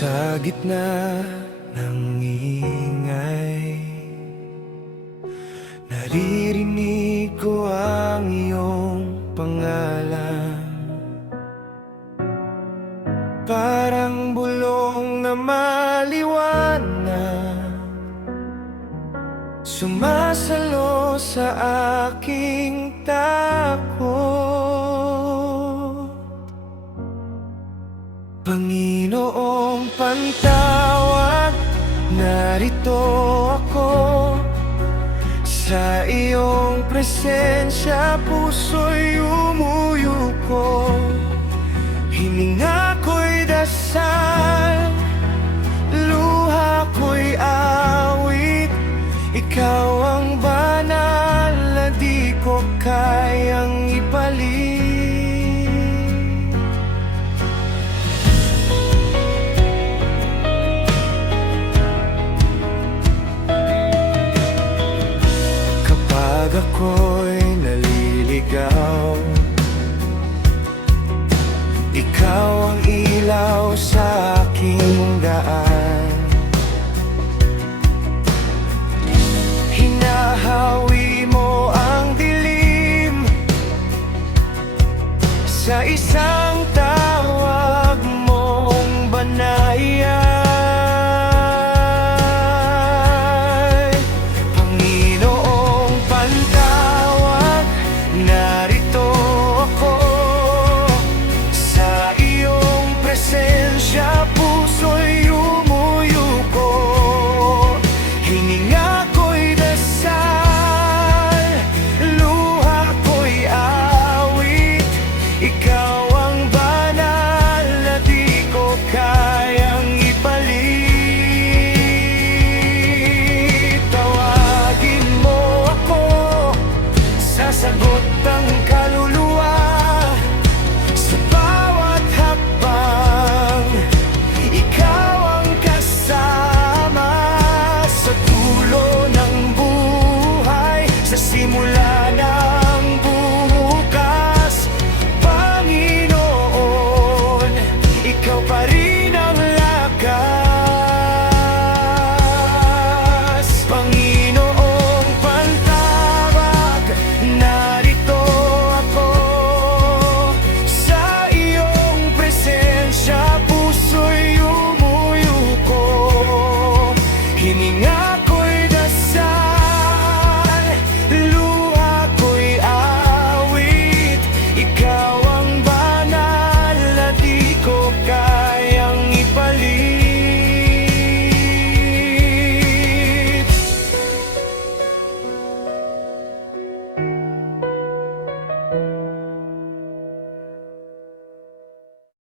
Sa gitna ng ingay, naririnig ko ang iyong pangalan. Parang bulong na maliwanag, sumasalo sa aking takot. Panginoong Pantawag, narito ako. Sa iyong presensya, puso'y umuyuko. Hininga ko'y dasal, luha ko'y awit. Ikaw ang banal na di ko kayang ipalit. Kapag ako'y naliligaw, ikaw ang ilaw sa aking daan. Hinahawi mo ang dilim sa isang